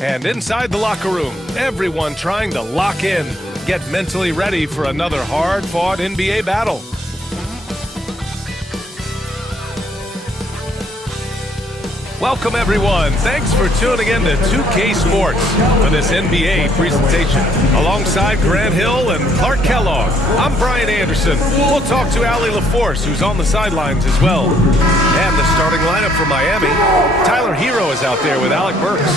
And inside the locker room, everyone trying to lock in, get mentally ready for another hard-fought NBA battle. Welcome, everyone. Thanks for tuning in to 2K Sports for this NBA presentation. Alongside Grant Hill and Clark Kellogg, I'm Brian Anderson. We'll talk to Allie LaForce, who's on the sidelines as well. And the starting lineup for Miami. Tyler Hero is out there with Alec Burks.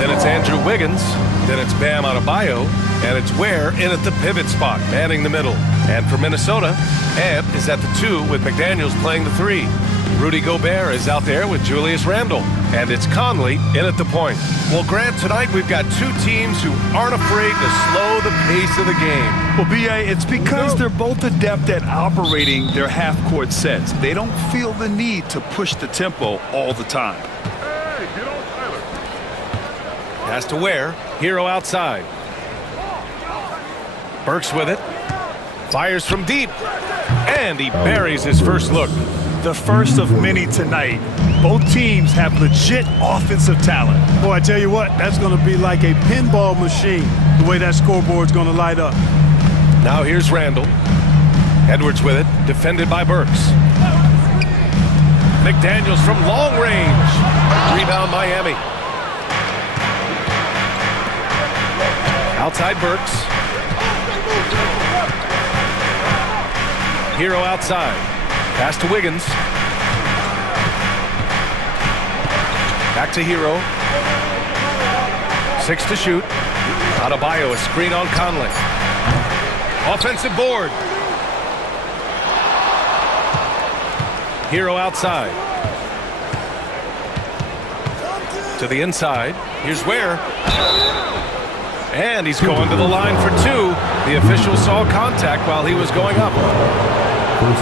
Then it's Andrew Wiggins. Then it's Bam Adebayo. And it's Ware in at the pivot spot, manning the middle. And for Minnesota, Ant is at the 2 with McDaniels playing the 3. Rudy Gobert is out there with Julius Randle. And it's Conley in at the point. Well, Grant, tonight we've got two teams who aren't afraid to slow the pace of the game. Well, B.A., it's because they're both adept at operating their half-court sets. They don't feel the need to push the tempo all the time. Hey, get on Tyler. Pass to Ware. Hero outside. Burks with it. Fires from deep. And he buries his first look. The first of many tonight. Both teams have legit offensive talent. Boy, I tell you what, that's going to be like a pinball machine, the way that scoreboard's going to light up. Now here's Randle. Edwards with it, defended by Burks. McDaniels from long range. Rebound Miami. Outside Burks. Hero outside. Pass to Wiggins. Back to Hero. 6 to shoot. Adebayo, a screen on Conley. Offensive board. Hero outside. To the inside. Here's Ware. And he's going to the line for 2. The official saw contact while he was going up.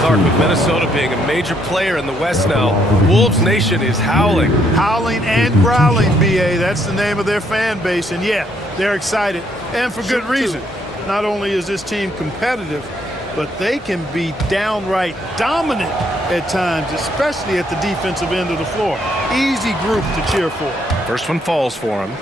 Clark, with Minnesota being a major player in the West now, Wolves Nation is howling. Howling and growling, B.A. That's the name of their fan base. And, yeah, they're excited. And for good reason. Not only is this team competitive, but they can be downright dominant at times, especially at the defensive end of the floor. Easy group to cheer for. First one falls for him.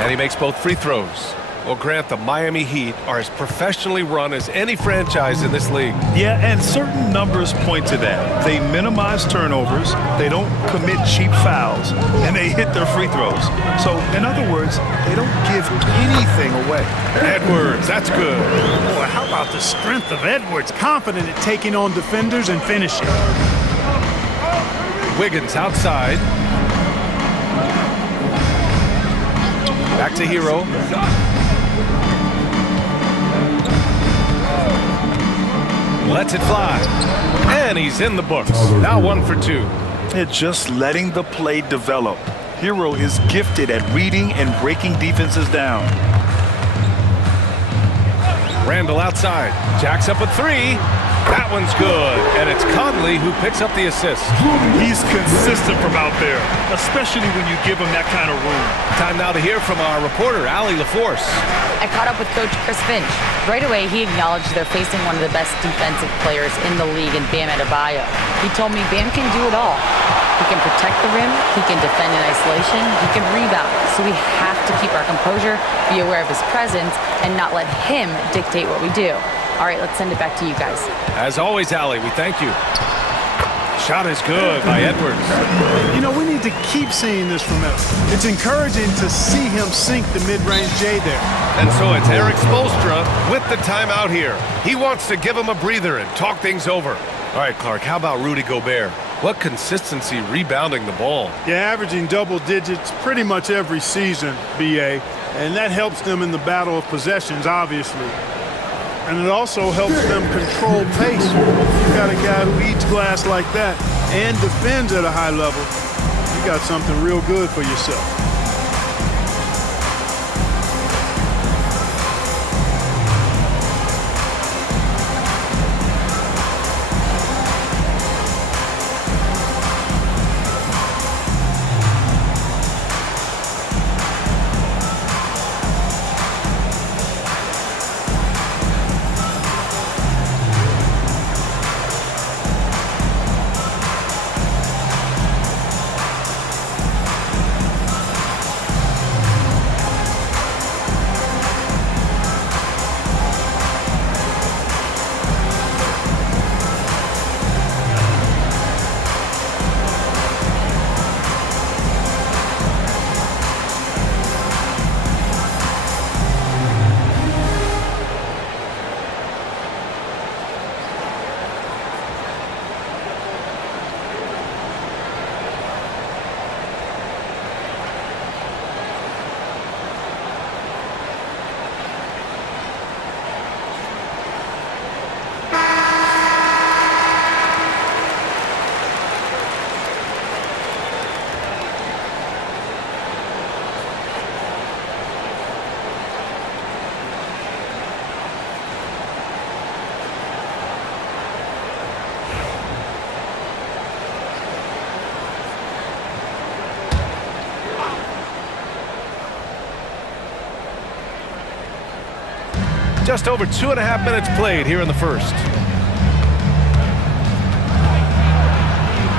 And he makes both free throws. Well, Grant, the Miami Heat are as professionally run as any franchise in this league. Yeah, and certain numbers point to that. They minimize turnovers, they don't commit cheap fouls, and they hit their free throws. So, in other words, they don't give anything away. Edwards, that's good. Boy, how about the strength of Edwards? Confident at taking on defenders and finishing. Wiggins outside. Back to Hero. Lets it fly. And he's in the books. Now 1 for 2. It's just letting the play develop. Hero is gifted at reading and breaking defenses down. Randle outside. Jacks up a 3. That one's good. And it's Conley who picks up the assist. He's consistent from out there, especially when you give him that kind of room. Time now to hear from our reporter, Allie LaForce. I caught up with Coach Chris Finch. Right away, he acknowledged they're facing one of the best defensive players in the league in Bam Adebayo. He told me Bam can do it all. He can protect the rim, he can defend in isolation, he can rebound. So we have to keep our composure, be aware of his presence, and not let him dictate what we do. All right, let's send it back to you guys. As always, Allie, we thank you. Shot is good by Edwards. You know, we need to keep seeing this from him. It's encouraging to see him sink the mid-range J there. And so it's Eric Spoelstra with the timeout here. He wants to give him a breather and talk things over. All right, Clark, how about Rudy Gobert? What consistency rebounding the ball. Yeah, averaging double digits pretty much every season, B.A., and that helps them in the battle of possessions, obviously. And it also helps them control pace. You got a guy who eats glass like that and defends at a high level. You got something real good for yourself. Just over 2.5 minutes played here in the first.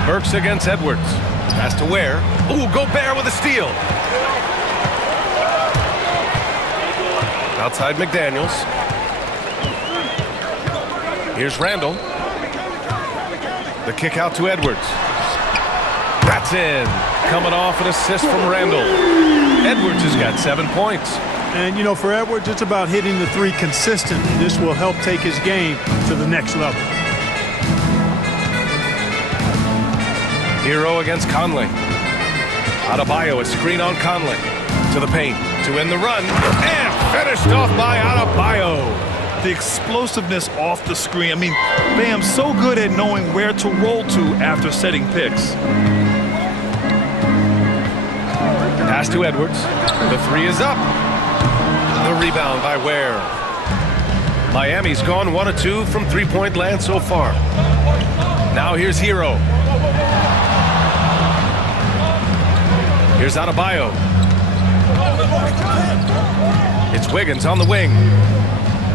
Burks against Edwards. Pass to Ware. Ooh, Gobert with a steal. Outside McDaniels. Here's Randall. The kick out to Edwards. That's in. Coming off an assist from Randall. Edwards has got 7 points. And, you know, for Edwards, it's about hitting the three consistently. This will help take his game to the next level. Hero against Conley. Adebayo, a screen on Conley. To the paint. To end the run. And finished off by Adebayo. The explosiveness off the screen. I mean, Bam's so good at knowing where to roll to after setting picks. Pass to Edwards. The three is up. The rebound by Ware. Miami's gone 1 of 2 from three-point land so far. Now here's Hero. Here's Adebayo. It's Wiggins on the wing.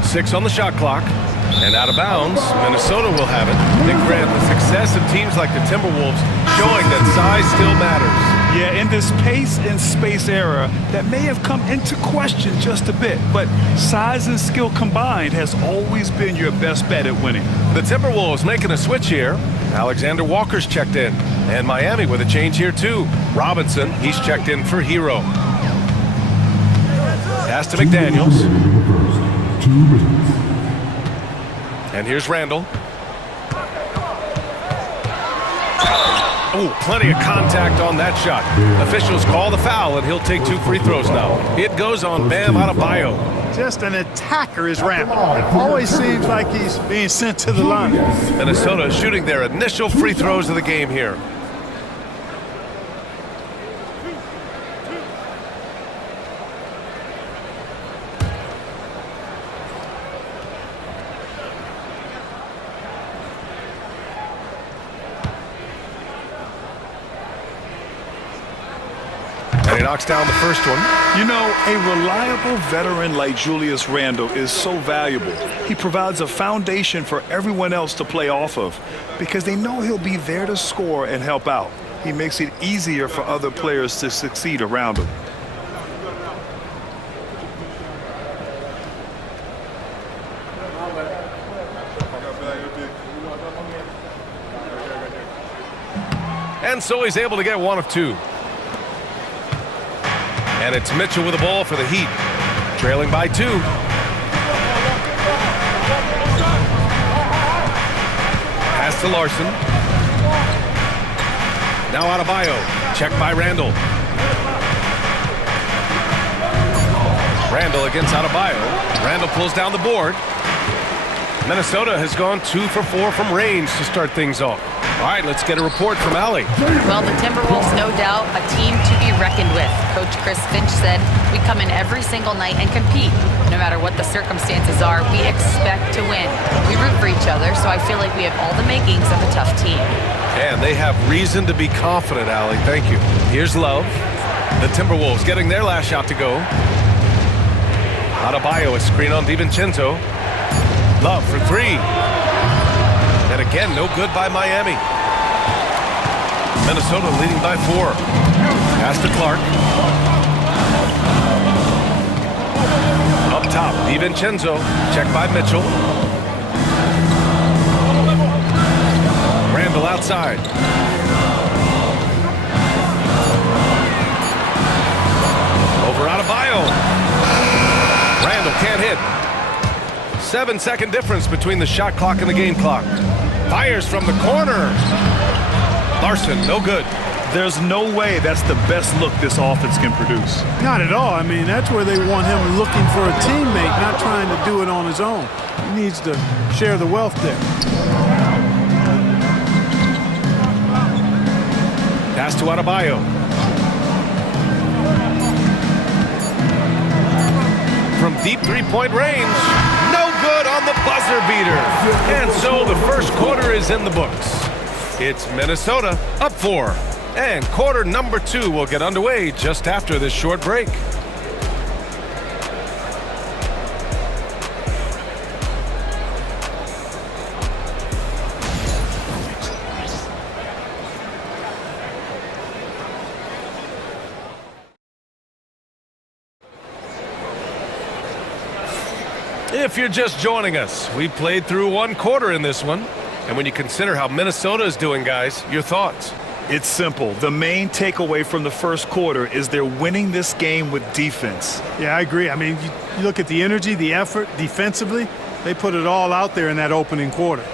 6 on the shot clock. And out of bounds, Minnesota will have it. Nick Grant, the success of teams like the Timberwolves showing that size still matters. Yeah, in this pace and space era, that may have come into question just a bit, but size and skill combined has always been your best bet at winning. The Timberwolves making a switch here. Alexander Walker's checked in. And Miami with a change here too. Robinson, he's checked in for Hero. Pass to McDaniels. 2 minutes. And here's Randall. Oh, plenty of contact on that shot. Officials call the foul, and he'll take 2 free throws now. It goes on Bam Adebayo. Just an attacker is Randall. Always seems like he's being sent to the line. Minnesota shooting their initial free throws of the game here. And he knocks down the first one. You know, a reliable veteran like Julius Randle is so valuable. He provides a foundation for everyone else to play off of because they know he'll be there to score and help out. He makes it easier for other players to succeed around him. And so he's able to get 1 of 2. And it's Mitchell with the ball for the Heat. Trailing by 2. Pass to Larson. Now Adebayo. Checked by Randall. Randall against Adebayo. Randall pulls down the board. Minnesota has gone 2 for 4 from range to start things off. All right, let's get a report from Allie. Well, the Timberwolves, no doubt, a team to be reckoned with. Coach Chris Finch said, we come in every single night and compete. No matter what the circumstances are, we expect to win. We root for each other, so I feel like we have all the makings of a tough team. And they have reason to be confident, Allie. Thank you. Here's Love. The Timberwolves getting their last shot to go. Adebayo, a screen on DiVincenzo. Love for 3. And again, no good by Miami. Minnesota leading by 4. Pass to Clark. Up top, DiVincenzo. Checked by Mitchell. Randall outside. Over Adebayo. Randall can't hit. 7-second difference between the shot clock and the game clock. Fires from the corner. Larson, no good. There's no way that's the best look this offense can produce. Not at all. I mean, that's where they want him looking for a teammate, not trying to do it on his own. He needs to share the wealth there. Pass to Adebayo. From deep three-point range. No good on the buzzer beater. And so the first quarter is in the books. It's Minnesota up 4. And quarter number 2 will get underway just after this short break. If you're just joining us, we played through one quarter in this one. And when you consider how Minnesota is doing, guys, your thoughts? It's simple. The main takeaway from the first quarter is they're winning this game with defense. Yeah, I agree. I mean, you look at the energy, the effort defensively, they put it all out there in that opening quarter.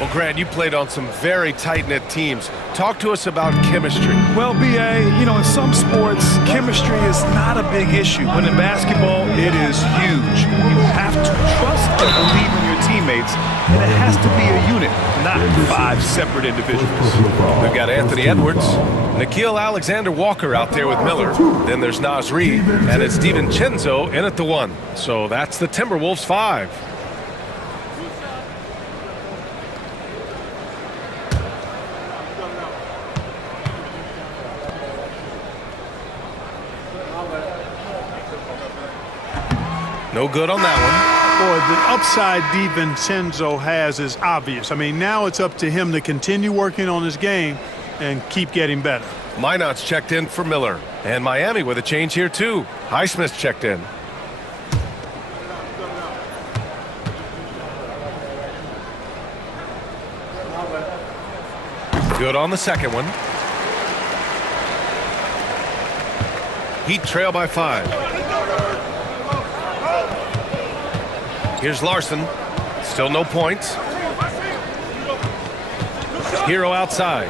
Well, Grant, you played on some very tight-knit teams. Talk to us about chemistry. Well, B.A., in some sports, chemistry is not a big issue. But in basketball, it is huge. You have to trust and believe in your teammates, and it has to be a unit, not 5 separate individuals. We've got Anthony Edwards, Nickeil Alexander-Walker out there with Miller. Then there's Naz Reid, and it's DiVincenzo in at the 1. So that's the Timberwolves 5. No good on that one. Boy, the upside DiVincenzo has is obvious. I mean, now it's up to him to continue working on his game and keep getting better. Minot's checked in for Miller. And Miami with a change here, too. Highsmith's checked in. Good on the second one. Heat trail by 5. Here's Larson. Still no points. Hero outside.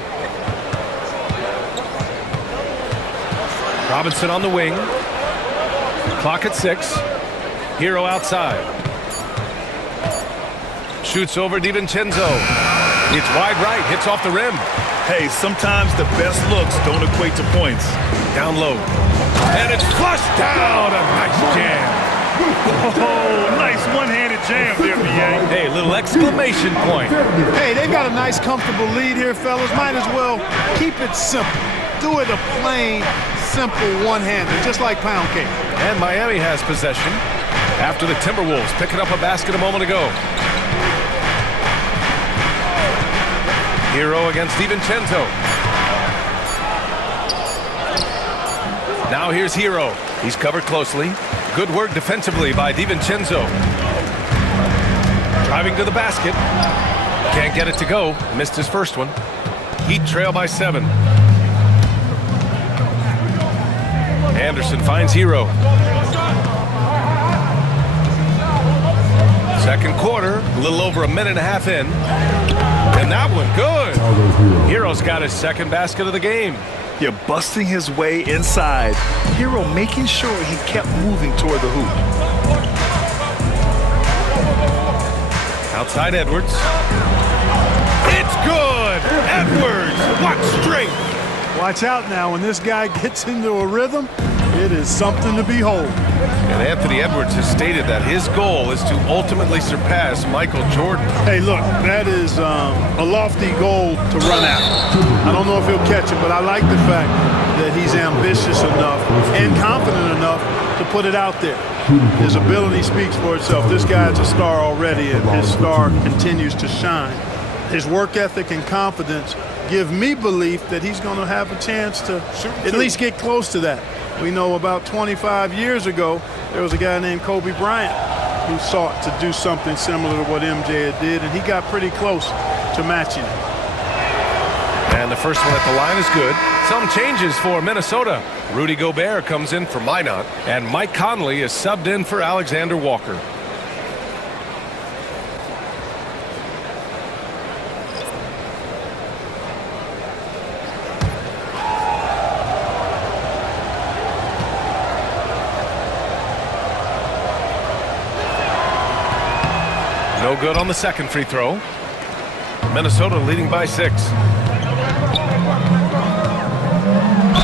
Robinson on the wing. Clock at 6. Hero outside. Shoots over DiVincenzo. It's wide right. Hits off the rim. Hey, sometimes the best looks don't equate to points. Down low. And it's flushed down. A nice jam. Oh, nice one-handed jam there, B.A. Hey, little exclamation point. Hey, they've got a nice, comfortable lead here, fellas. Might as well keep it simple. Do it a plain, simple one-hander, just like pound cake. And Miami has possession after the Timberwolves picking up a basket a moment ago. Hero against DiVincenzo. Now here's Hero. He's covered closely. Good work defensively by DiVincenzo. Driving to the basket. Can't get it to go. Missed his first one. Heat trail by 7. Anderson finds Hero. Second quarter, a little over a minute and a half in. And that one, good. Hero's got his second basket of the game. You're busting his way inside. Hero making sure he kept moving toward the hoop. Outside Edwards. It's good! Edwards, what strength! Watch out now. When this guy gets into a rhythm, it is something to behold. And Anthony Edwards has stated that his goal is to ultimately surpass Michael Jordan. Hey, look, that is a lofty goal to run after. I don't know if he'll catch it, but I like the fact that he's ambitious enough and confident enough to put it out there. His ability speaks for itself. This guy's a star already, and his star continues to shine. His work ethic and confidence give me belief that he's going to have a chance to at least get close to that. We know about 25 years ago, there was a guy named Kobe Bryant who sought to do something similar to what MJ did, and he got pretty close to matching it. And the first one at the line is good. Some changes for Minnesota. Rudy Gobert comes in for Minot, and Mike Conley is subbed in for Alexander Walker. No good on the second free throw. Minnesota leading by 6.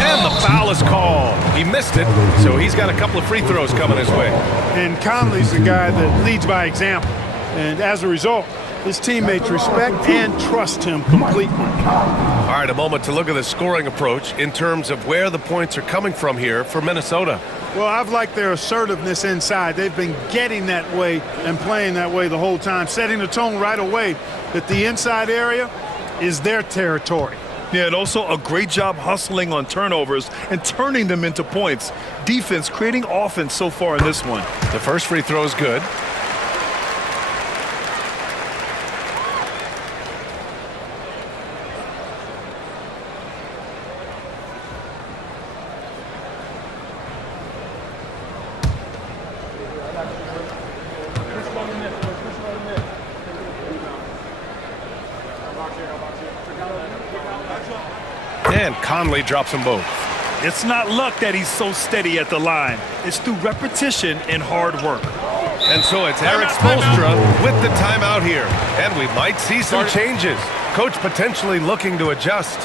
And the foul is called. He missed it, so he's got a couple of free throws coming his way. And Conley's the guy that leads by example. And as a result, his teammates respect and trust him completely. All right, a moment to look at the scoring approach in terms of where the points are coming from here for Minnesota. Well, I've liked their assertiveness inside. They've been getting that way and playing that way the whole time, setting the tone right away that the inside area is their territory. Yeah, and also a great job hustling on turnovers and turning them into points. Defense creating offense so far in this one. The first free throw is good. And Conley drops them both. It's not luck that he's so steady at the line. It's through repetition and hard work. And so it's Eric Spoelstra with the timeout here. And we might see some changes. Coach potentially looking to adjust.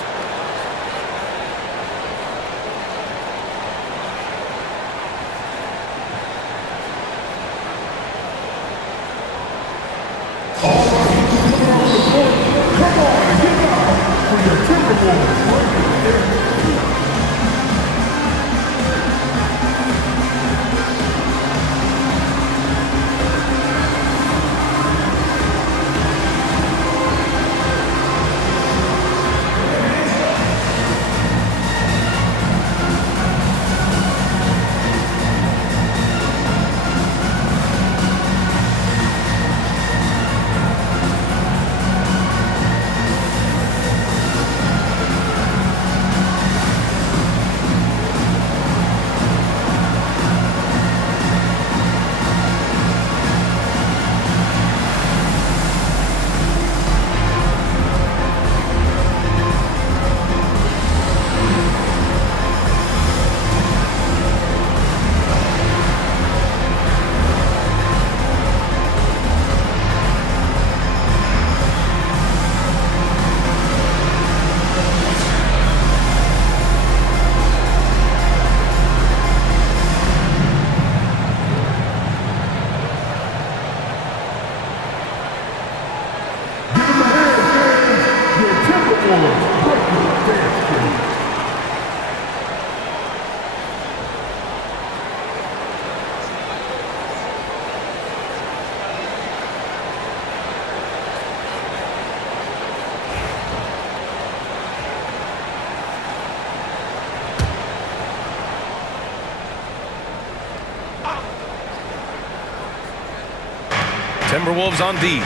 Timberwolves on D.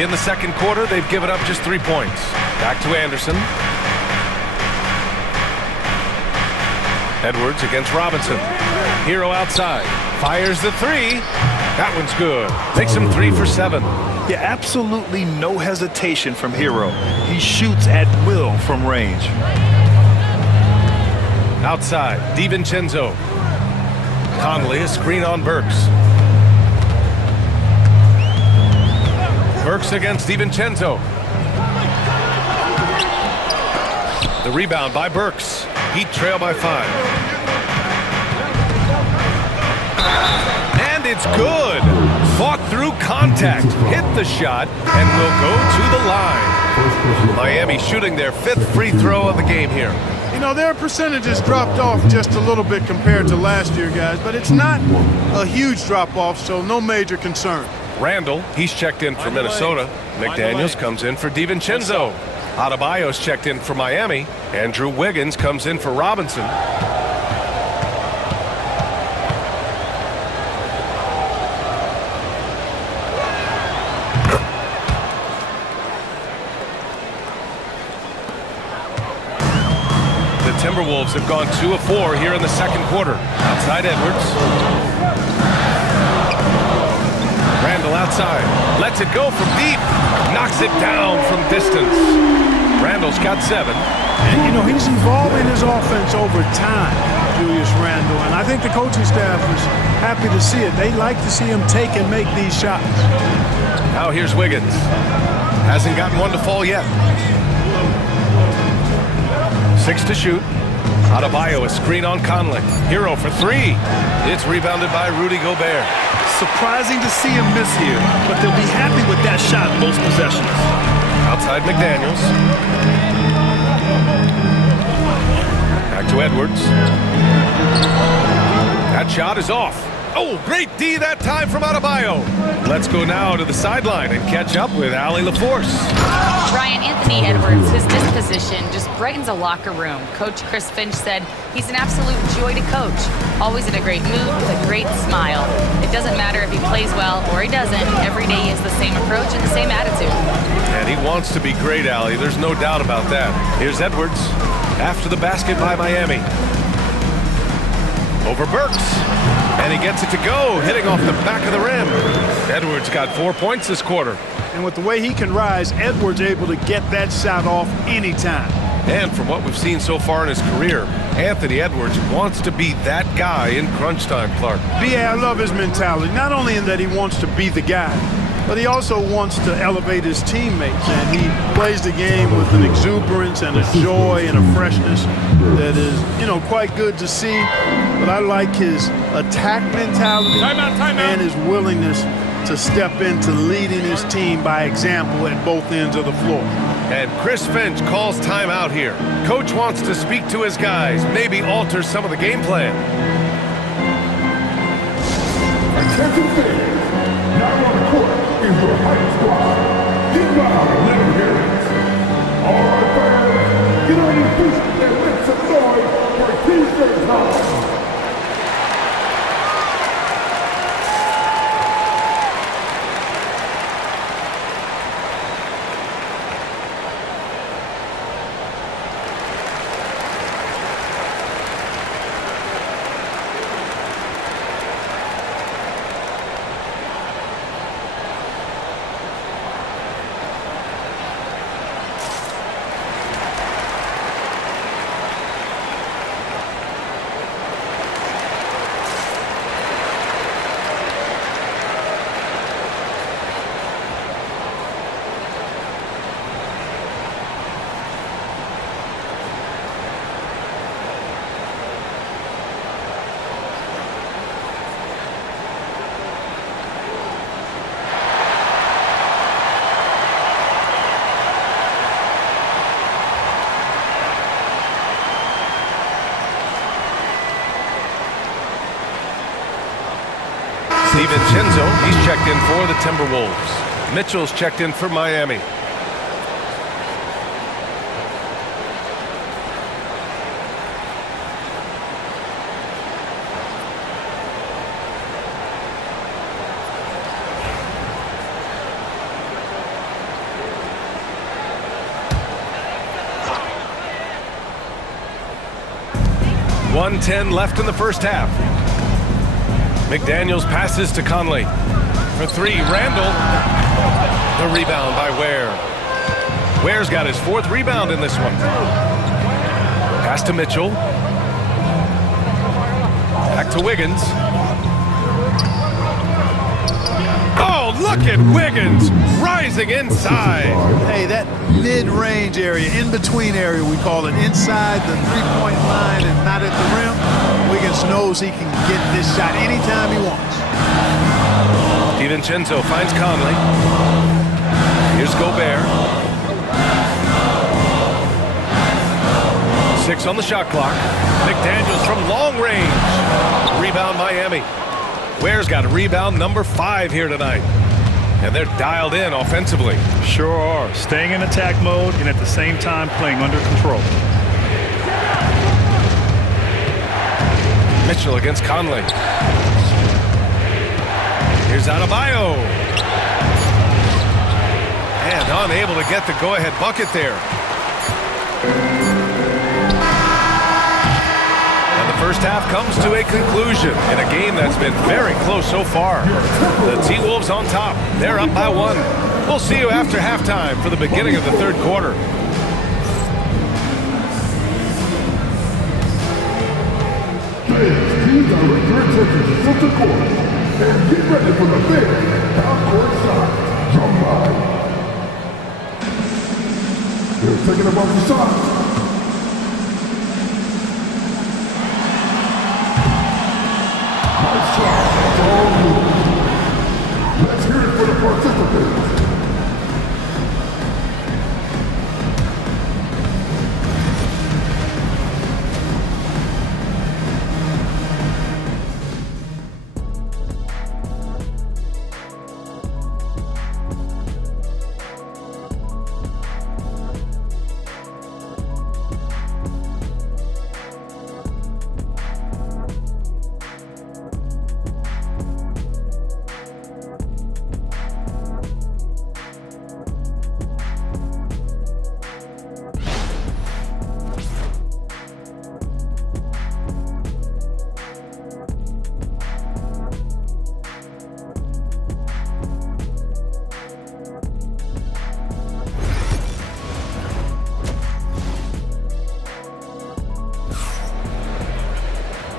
In the second quarter, they've given up just 3 points. Back to Anderson. Edwards against Robinson. Hero outside. Fires the three. That one's good. Makes him 3 for 7. Yeah, absolutely no hesitation from Hero. He shoots at will from range. Outside, DiVincenzo. Conley, a screen on Burks. Burks against DiVincenzo. The rebound by Burks. Heat trail by 5. And it's good. Fought through contact, hit the shot, and will go to the line. Miami shooting their 5th free throw of the game here. You know, their percentages dropped off just a little bit compared to last year, guys, but it's not a huge drop-off, so no major concern. Randall, he's checked in for Minnesota. McDaniels comes in for DiVincenzo. Adebayo's checked in for Miami. Andrew Wiggins comes in for Robinson. The Timberwolves have gone 2 of 4 here in the second quarter. Outside Edwards. Randall outside, lets it go from deep, knocks it down from distance. Randall's got 7. And, you know, he's evolving his offense over time, Julius Randall, and I think the coaching staff is happy to see it. They like to see him take and make these shots. Now here's Wiggins. Hasn't gotten one to fall yet. 6 to shoot. Adebayo, a screen on Conley. Hero for 3. It's rebounded by Rudy Gobert. Surprising to see him miss here, but they'll be happy with that shot most possessions. Outside McDaniels. Back to Edwards. That shot is off. Oh, great D that time from Adebayo. Let's go now to the sideline and catch up with Allie LaForce. Brian, Anthony Edwards, his disposition just brightens a locker room. Coach Chris Finch said he's an absolute joy to coach. Always in a great mood with a great smile. It doesn't matter if he plays well or he doesn't. Every day he has the same approach and the same attitude. And he wants to be great, Allie. There's no doubt about that. Here's Edwards after the basket by Miami. Over Burks. And he gets it to go, hitting off the back of the rim. Edwards got 4 points this quarter. And with the way he can rise, Edwards able to get that shot off anytime. And from what we've seen so far in his career, Anthony Edwards wants to be that guy in crunch time, Clark. B.A., I love his mentality, not only in that he wants to be the guy, but he also wants to elevate his teammates. And he plays the game with an exuberance and a joy and a freshness that is, quite good to see. But I like his attack mentality and his willingness to step into leading his team by example at both ends of the floor. And Chris Finch calls timeout here. Coach wants to speak to his guys, maybe alter some of the game plan. Attention fans, now on the court is your hype squad. Get loud and let them hear it. All right, fans, get on your feet and make some noise for T-shirt time. DiVincenzo, he's checked in for the Timberwolves. Mitchell's checked in for Miami. .110 left in the first half. McDaniels passes to Conley. For three, Randall. The rebound by Ware. Ware's got his fourth rebound in this one. Pass to Mitchell. Back to Wiggins. Oh, look at Wiggins rising inside. Hey, that mid-range area, in-between area, we call it, inside the three-point line and not at the rim, Wiggins knows he can get this shot anytime he wants. DiVincenzo finds Conley. Here's Gobert. 6 on the shot clock. McDaniels from long range. Rebound Miami. Ware's got a rebound number 5 here tonight. And they're dialed in offensively. Sure are. Staying in attack mode and at the same time playing under control. Mitchell against Conley. Here's Adebayo. And unable to get the go-ahead bucket there. And the first half comes to a conclusion in a game that's been very close so far. The T-Wolves on top. They're up by 1. We'll see you after halftime for the beginning of the third quarter. Please direct your attention to center court and get ready for the big half-court shot. Jump by. They're thinking about the shot. Nice shot. That's all good. Let's hear it for the participants.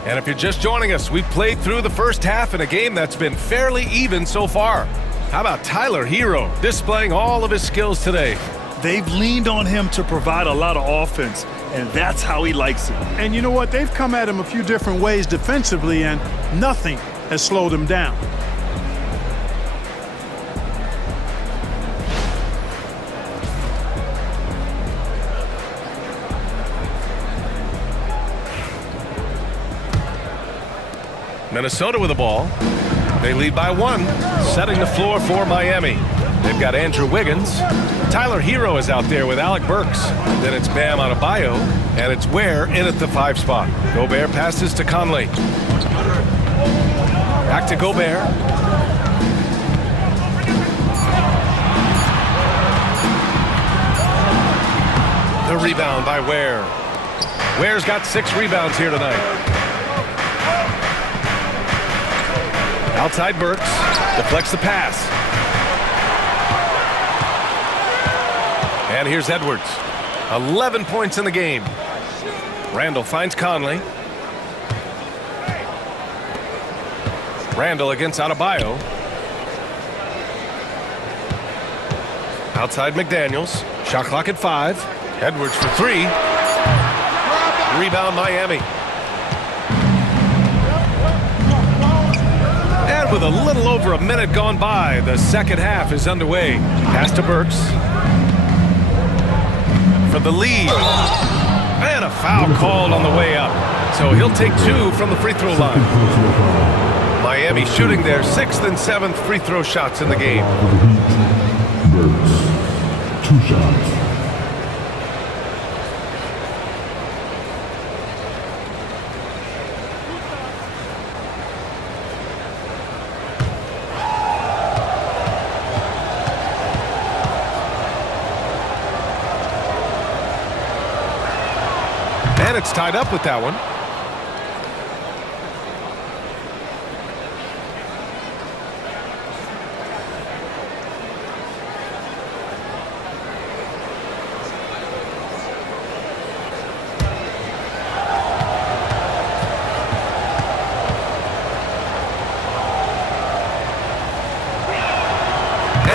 And if you're just joining us, we've played through the first half in a game that's been fairly even so far. How about Tyler Hero displaying all of his skills today? They've leaned on him to provide a lot of offense, and that's how he likes it. And you know what? They've come at him a few different ways defensively, and nothing has slowed him down. Minnesota with the ball. They lead by 1, setting the floor for Miami. They've got Andrew Wiggins. Tyler Hero is out there with Alec Burks. Then it's Bam Adebayo, and it's Ware in at the 5 spot. Gobert passes to Conley. Back to Gobert. The rebound by Ware. Ware's got 6 rebounds here tonight. Outside Burks, deflects the pass. And here's Edwards. 11 points in the game. Randall finds Conley. Randall against Adebayo. Outside McDaniels. Shot clock at 5. Edwards for 3. Rebound Miami. And with a little over a minute gone by, the second half is underway. Pass to Burks. For the lead. And a foul called on the way up. So he'll take 2 from the free throw line. Miami shooting their 6th and 7th free throw shots in the game. Burks, 2 shots. And it's tied up with that one.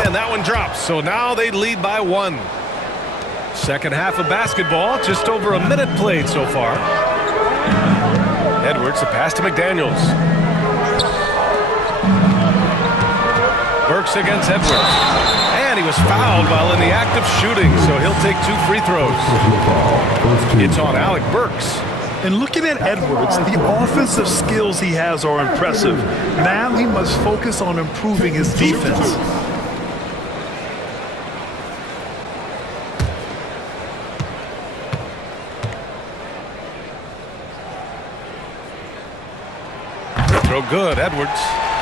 And that one drops, so now they lead by 1. Second half of basketball, just over a minute played so far. Edwards, a pass to McDaniels. Burks against Edwards. And he was fouled while in the act of shooting, so he'll take 2 free throws. It's on Alec Burks. And looking at Edwards, the offensive skills he has are impressive. Now he must focus on improving his defense. Throw good, Edwards.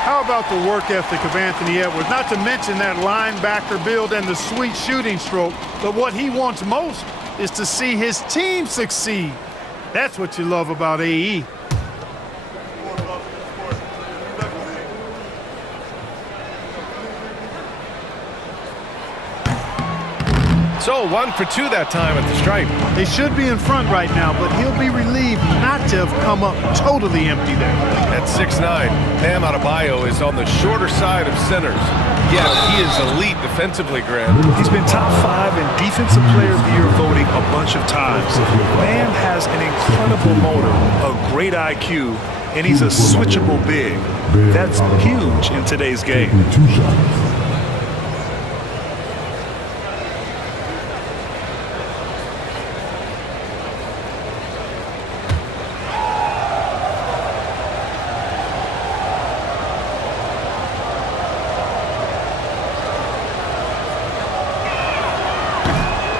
How about the work ethic of Anthony Edwards? Not to mention that linebacker build and the sweet shooting stroke. But what he wants most is to see his team succeed. That's what you love about AE. So 1 for 2 that time at the stripe. They should be in front right now, but he'll be relieved not to have come up totally empty there. At 6'9", Bam Adebayo is on the shorter side of centers. Yet he is elite defensively, Grant. He's been top 5 in Defensive Player of the Year voting a bunch of times. Bam has an incredible motor, a great IQ, and he's a switchable big. That's huge in today's game. 2 shots.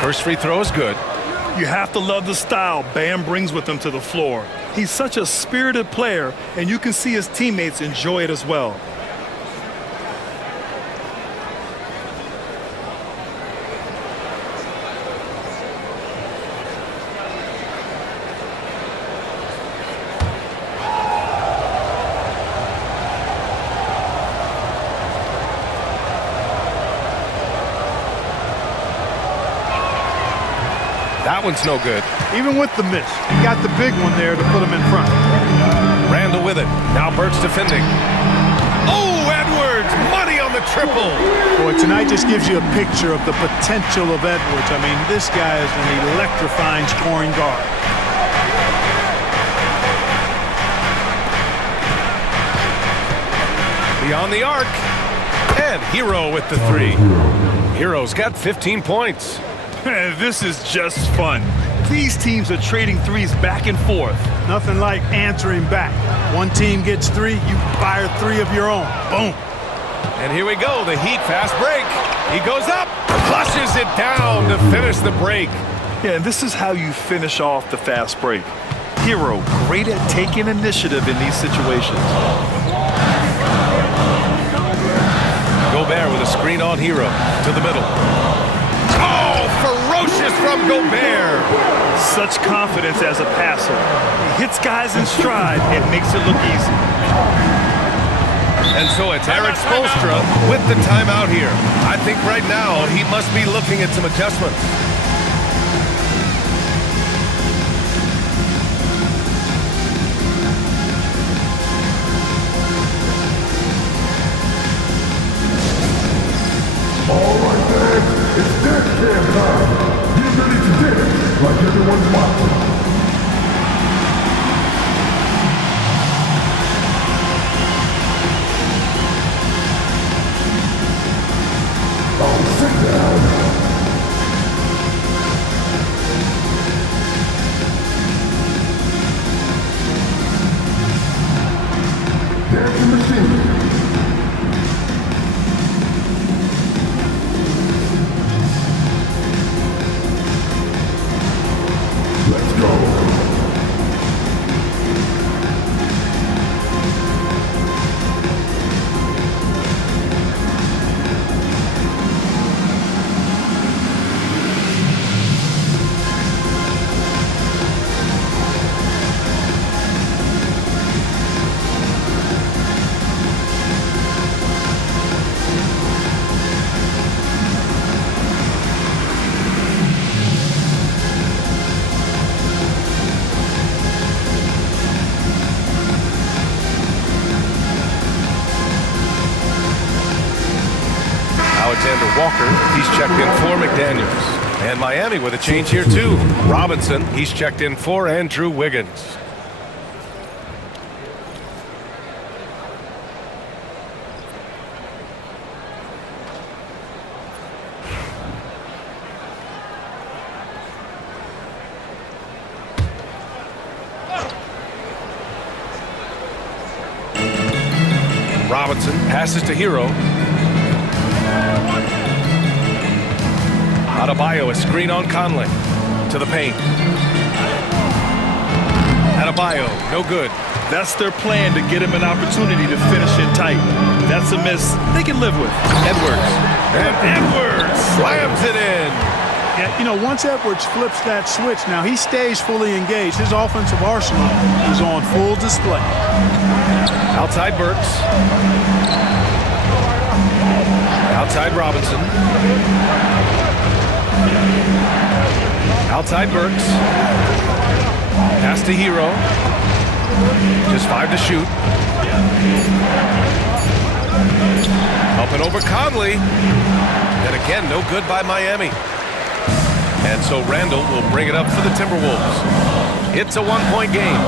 First free throw is good. You have to love the style Bam brings with him to the floor. He's such a spirited player, and you can see his teammates enjoy it as well. That one's no good. Even with the miss, he got the big one there to put him in front. Randall with it. Now Burks defending. Oh, Edwards! Money on the triple! Boy, tonight just gives you a picture of the potential of Edwards. I mean, this guy is an electrifying scoring guard. Beyond the arc. And Hero with the three. Hero's got 15 points. This is just fun. These teams are trading threes back and forth. Nothing like answering back. One team gets three, you fire three of your own. Boom. And here we go, the Heat fast break. He goes up, flushes it down to finish the break. Yeah, and this is how you finish off the fast break. Hero, great at taking initiative in these situations. Gobert with a screen on Hero to the middle. Oh, ferocious from Gobert. Such confidence as a passer. He hits guys in stride and makes it look easy. And so it's Eric Spoelstra with the timeout here. I think right now he must be looking at some adjustments. All right, fans, it's dance cam time. Get ready to dance like everyone's watching. Oh, sit down. Dancing machine. Let's go. Alexander Walker, he's checked in for McDaniels. And Miami with a change here too. Robinson, he's checked in for Andrew Wiggins. Robinson passes to Hero. Adebayo, a screen on Conley. To the paint. Adebayo, no good. That's their plan, to get him an opportunity to finish it tight. That's a miss they can live with. Edwards. And Edwards slams it in. Yeah, you know, once Edwards flips that switch, now he stays fully engaged. His offensive arsenal is on full display. Outside Burks. Outside Robinson. Outside Burks. Pass to Hero. Just 5 to shoot. Up and over Conley. And again, no good by Miami. And so Randall will bring it up for the Timberwolves. It's a 1-point game.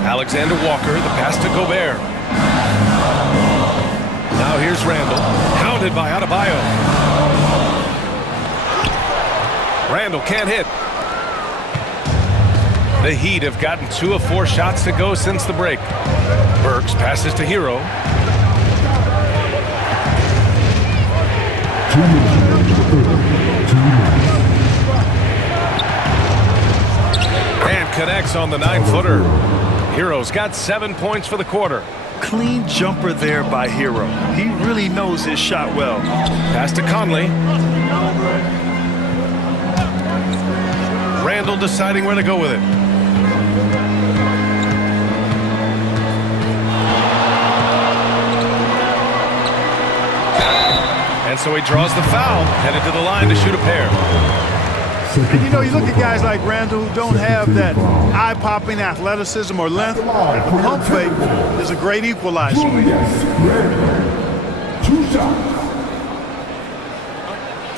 Alexander Walker, the pass to Gobert. Now here's Randall, hounded by Adebayo. Randall can't hit. The Heat have gotten 2 of 4 shots to go since the break. Burks passes to Hero. And connects on the 9-footer. Hero's got 7 points for the quarter. Clean jumper there by Hero. He really knows his shot well. Pass to Conley. Randall deciding where to go with it. And so he draws the foul, headed to the line to shoot a pair. And you know, you look at guys like Randall who don't have that eye-popping athleticism or length. The pump fake is a great equalizer. Julius Randle. 2 shots.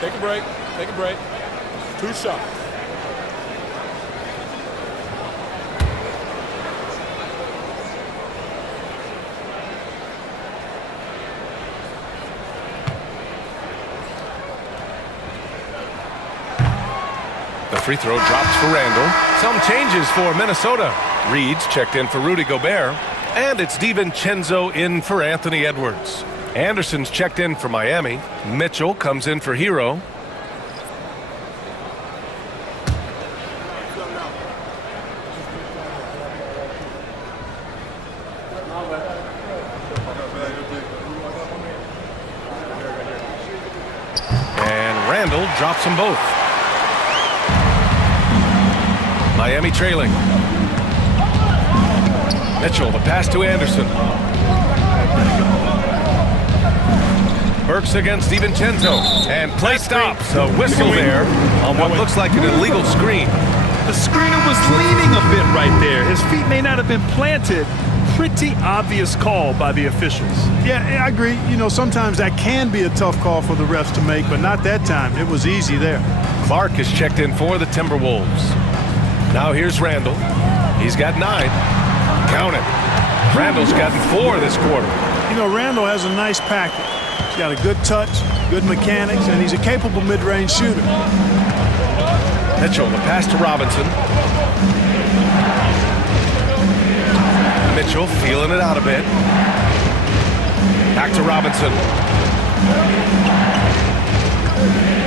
Take a break. Take a break. 2 shots. The free throw drops for Randall. Some changes for Minnesota. Reed's checked in for Rudy Gobert. And it's DiVincenzo in for Anthony Edwards. Anderson's checked in for Miami. Mitchell comes in for Hero. And Randall drops them both. Miami trailing. Mitchell, the pass to Anderson. Burks against DiVincenzo. And play stops. A whistle there on what looks like an illegal screen. The screener was leaning a bit right there. His feet may not have been planted. Pretty obvious call by the officials. Yeah, I agree. You know, sometimes that can be a tough call for the refs to make, but not that time. It was easy there. Clark is checked in for the Timberwolves. Now here's Randall. He's got 9. Count it. Randall's gotten 4 this quarter. You know, Randall has a nice package. He's got a good touch, good mechanics, and he's a capable mid-range shooter. Mitchell, the pass to Robinson. Mitchell feeling it out a bit. Back to Robinson.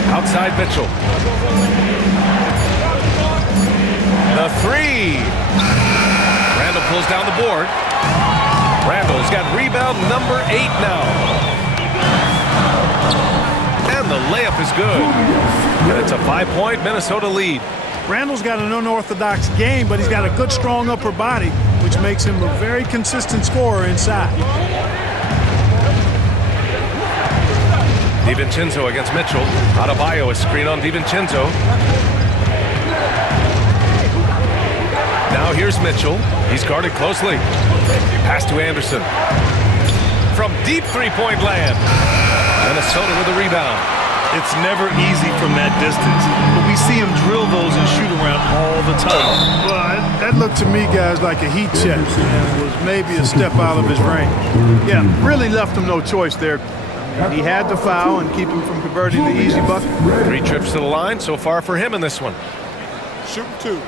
Outside Mitchell. The 3. Randall pulls down the board. Randall's got rebound number 8 now. And the layup is good. And it's a 5-point Minnesota lead. Randall's got an unorthodox game, but he's got a good, strong upper body, which makes him a very consistent scorer inside. DiVincenzo against Mitchell. Adebayo, a screen on DiVincenzo. Now here's Mitchell. He's guarded closely. Pass to Anderson. From deep three-point land. Minnesota with a rebound. It's never easy from that distance, but we see him drill those and shoot around all the time. Well, that looked to me, guys, like a heat check, and was maybe a step out of his range. Yeah, really left him no choice there. He had to foul and keep him from converting the easy bucket. 3 trips to the line so far for him in this one. Shoot 2.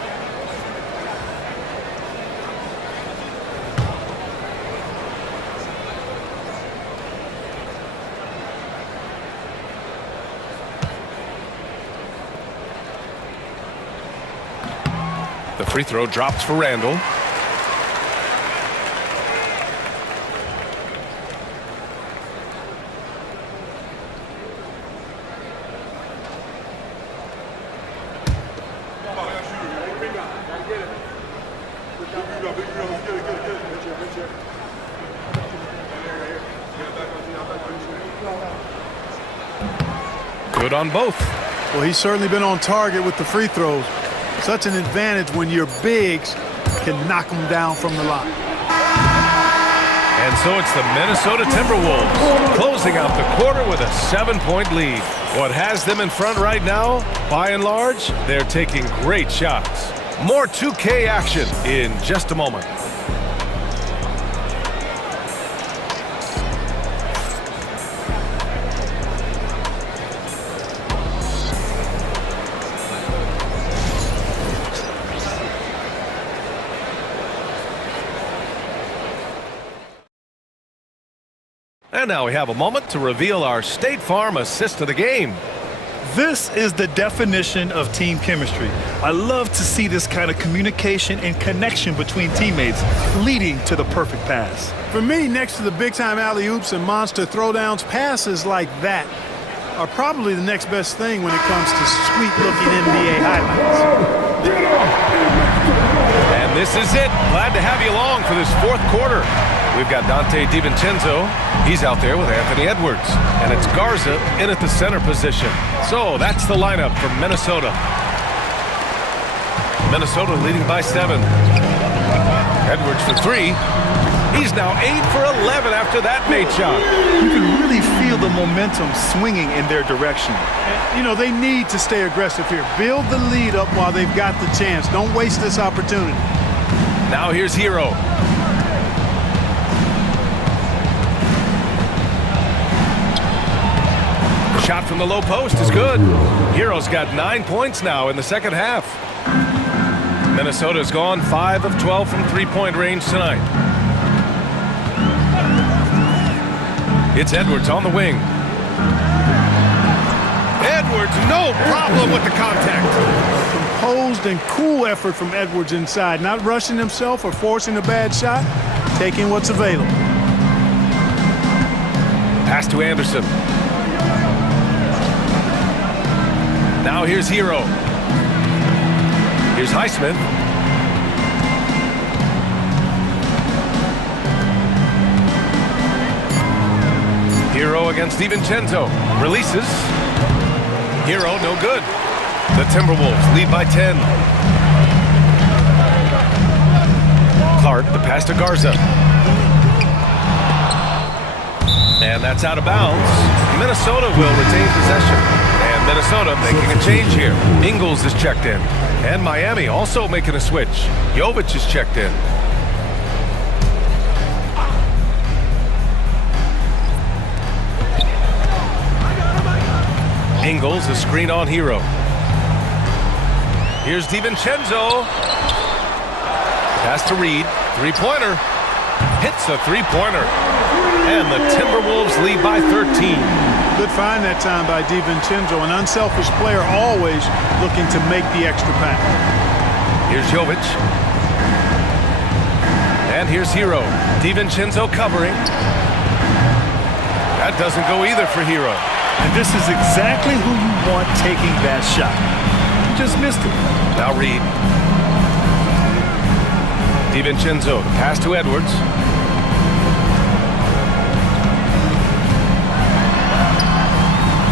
The free throw drops for Randall. Good on both. Well, he's certainly been on target with the free throws. Such an advantage when your bigs can knock them down from the line. And so it's the Minnesota Timberwolves closing out the quarter with a 7-point lead. What has them in front right now, by and large, they're taking great shots. More 2K action in just a moment. And now we have a moment to reveal our State Farm assist of the game. This is the definition of team chemistry. I love to see this kind of communication and connection between teammates leading to the perfect pass. For me, next to the big-time alley-oops and monster throwdowns, passes like that are probably the next best thing when it comes to sweet-looking NBA highlights. And this is it. Glad to have you along for this 4th quarter. We've got Dante DiVincenzo. He's out there with Anthony Edwards. And it's Garza in at the center position. So that's the lineup for Minnesota. Minnesota leading by 7. Edwards for 3. He's now 8 for 11 after that made shot. You can really feel the momentum swinging in their direction. You know, they need to stay aggressive here. Build the lead up while they've got the chance. Don't waste this opportunity. Now here's Hero. Shot from the low post is good. Hero's got 9 points now in the second half. Minnesota's gone 5 of 12 from three-point range tonight. It's Edwards on the wing. Edwards, no problem with the contact. Composed and cool effort from Edwards inside. Not rushing himself or forcing a bad shot. Taking what's available. Pass to Anderson. Now here's Hero. Here's Highsmith. Hero against DiVincenzo. Releases. Hero, no good. The Timberwolves lead by 10. Clark, the pass to Garza. And that's out of bounds. Minnesota will retain possession. And Minnesota making a change here. Ingles is checked in. And Miami also making a switch. Jovic is checked in. Ingles, a screen on Hero. Here's DiVincenzo. Pass to Reed. Three-pointer. Hits a three-pointer. And the Timberwolves lead by 13. Good find that time by DiVincenzo. An unselfish player, always looking to make the extra pass. Here's Jovic. And here's Hero. DiVincenzo covering. That doesn't go either for Hero. And this is exactly who you want taking that shot. You just missed it. Now Reed. DiVincenzo, the pass to Edwards.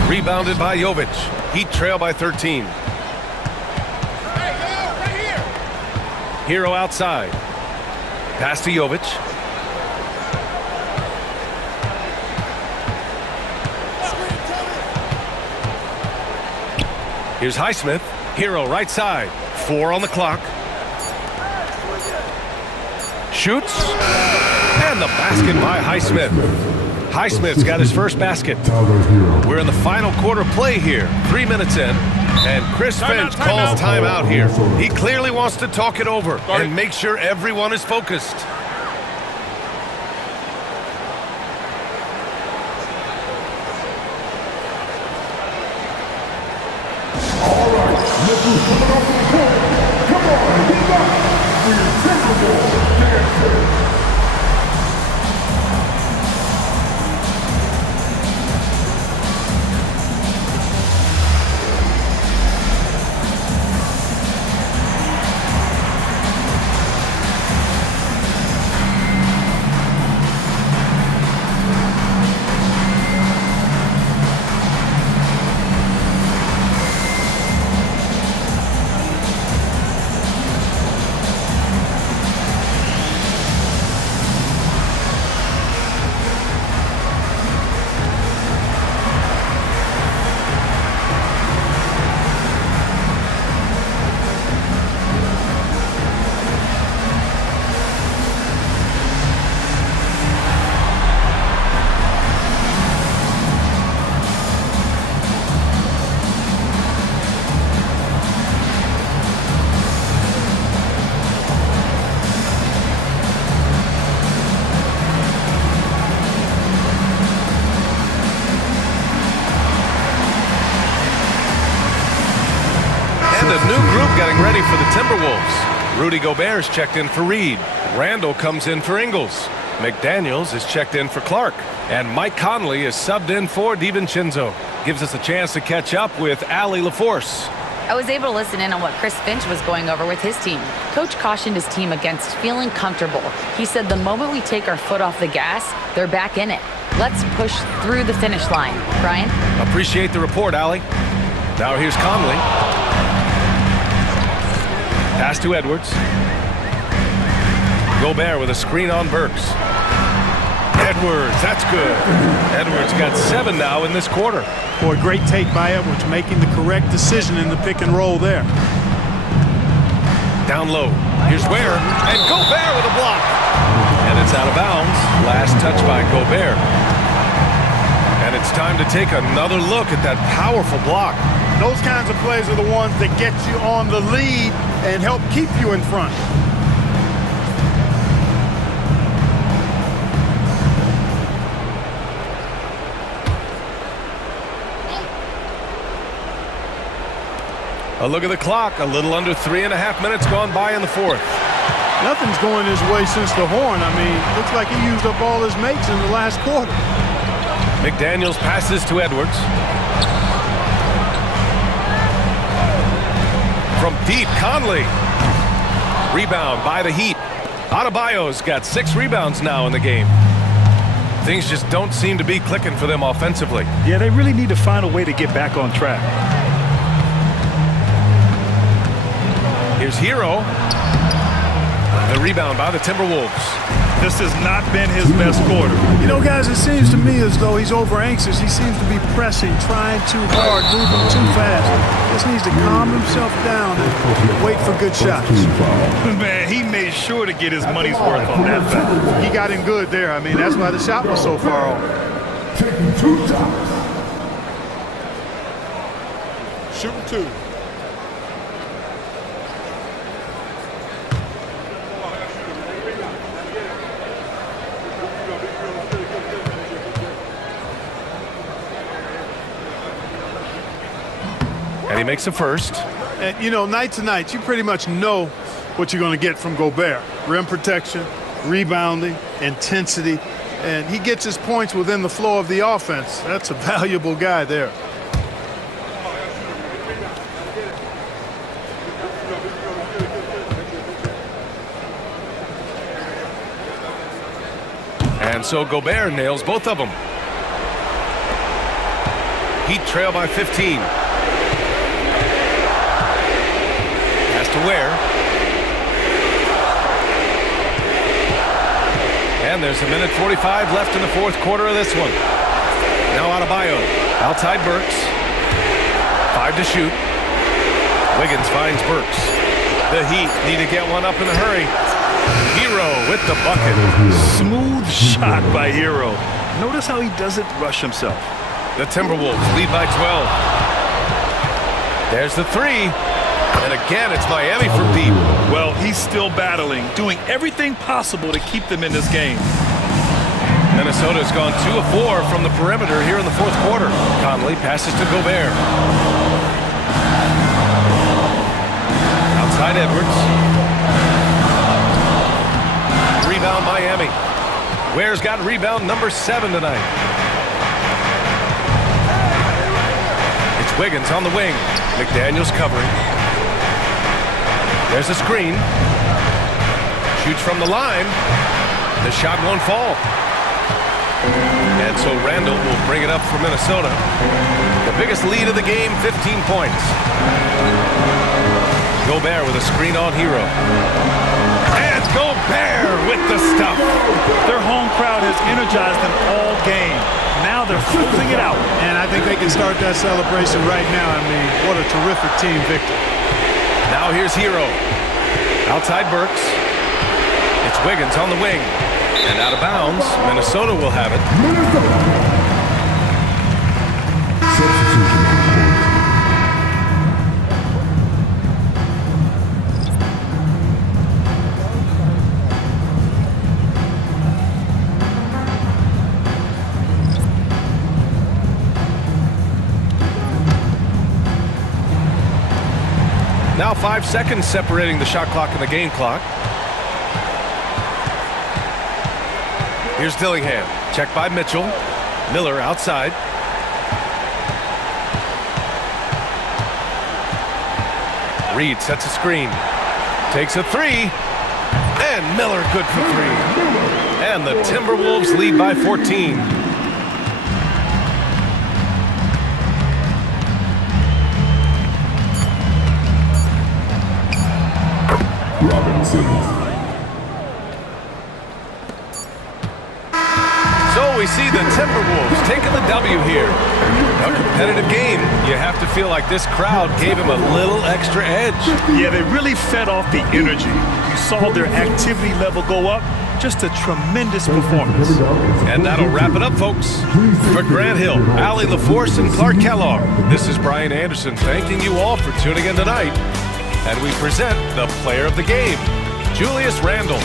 Rebounded by Jovic. Heat trail by 13. Hero outside. Pass to Jovic. Here's Highsmith. Hero right side. 4 on the clock. Shoots. And the basket by Highsmith. Highsmith's got his first basket. We're in the final quarter play here. 3 minutes in. And Chris Finch calls timeout here. He clearly wants to talk it over and make sure everyone is focused. All right, look who's coming off the court. Come on, get back. We're Timberwolves dancing. A new group getting ready for the Timberwolves. Rudy Gobert's checked in for Reed. Randall comes in for Ingles. McDaniels is checked in for Clark. And Mike Conley is subbed in for DiVincenzo. Gives us a chance to catch up with Allie LaForce. I was able to listen in on what Chris Finch was going over with his team. Coach cautioned his team against feeling comfortable. He said the moment we take our foot off the gas, they're back in it. Let's push through the finish line. Brian? Appreciate the report, Allie. Now here's Conley. Pass to Edwards. Gobert with a screen on Burks. Edwards, that's good. Edwards got 7 now in this quarter. Boy, great take by Edwards, making the correct decision in the pick and roll there. Down low. Here's Ware, and Gobert with a block. And it's out of bounds. Last touch by Gobert. And it's time to take another look at that powerful block. Those kinds of plays are the ones that get you on the lead and help keep you in front. A look at the clock. A little under 3.5 minutes gone by in the fourth. Nothing's going his way since the horn. I mean, looks like he used up all his makes in the last quarter. McDaniels passes to Edwards. From deep, Conley. Rebound by the Heat. Adebayo's got 6 rebounds now in the game. Things just don't seem to be clicking for them offensively. Yeah, they really need to find a way to get back on track. Here's Hero. The rebound by the Timberwolves. This has not been his best quarter. You know, guys, it seems to me as though he's over anxious. He seems to be pressing, trying too hard, moving too fast. Just needs to calm himself down and wait for good shots. Man, he made sure to get his money's worth on that foul. He got him good there. I mean, that's why the shot was so far off. Taking 2 shots. Shooting 2. And he makes a first. And, you know, night to night, you pretty much know what you're going to get from Gobert. Rim protection, rebounding, intensity, and he gets his points within the flow of the offense. That's a valuable guy there. And so Gobert nails both of them. Heat trail by 15. Pass to Ware. And there's 1:45 left in the fourth quarter of this one. Now Adebayo. Outside Burks. 5 to shoot. Wiggins finds Burks. The Heat need to get one up in a hurry. Hero with the bucket. Smooth shot by Hero. Notice how he doesn't rush himself. The Timberwolves lead by 12. There's the 3. And again, it's Miami from deep. Well, he's still battling, doing everything possible to keep them in this game. Minnesota's gone 2 of 4 from the perimeter here in the fourth quarter. Conley passes to Gobert. Outside Edwards. Rebound Miami. Ware's got rebound number 7 tonight. It's Wiggins on the wing. McDaniels covering. There's a screen. Shoots from the line. The shot won't fall. And so Randall will bring it up for Minnesota. The biggest lead of the game, 15 points. Gobert with a screen on Hero. And Gobert with the stuff. Their home crowd has energized them all game. Now they're closing it out. And I think they can start that celebration right now. I mean, what a terrific team victory. Now here's Hero. Outside Burks. It's Wiggins on the wing. And out of bounds. Minnesota will have it. Now 5 seconds separating the shot clock and the game clock. Here's Dillingham. Checked by Mitchell. Miller outside. Reed sets a screen. Takes a 3. And Miller good for 3. And the Timberwolves lead by 14. So we see the Timberwolves taking the W here. A competitive game. You have to feel like this crowd gave him a little extra edge. Yeah, they really fed off the energy. You saw their activity level go up. Just a tremendous performance. And that'll wrap it up, folks. For Grant Hill, Allie LaForce, and Clark Kellogg, this is Brian Anderson thanking you all for tuning in tonight. And we present the player of the game, Julius Randle.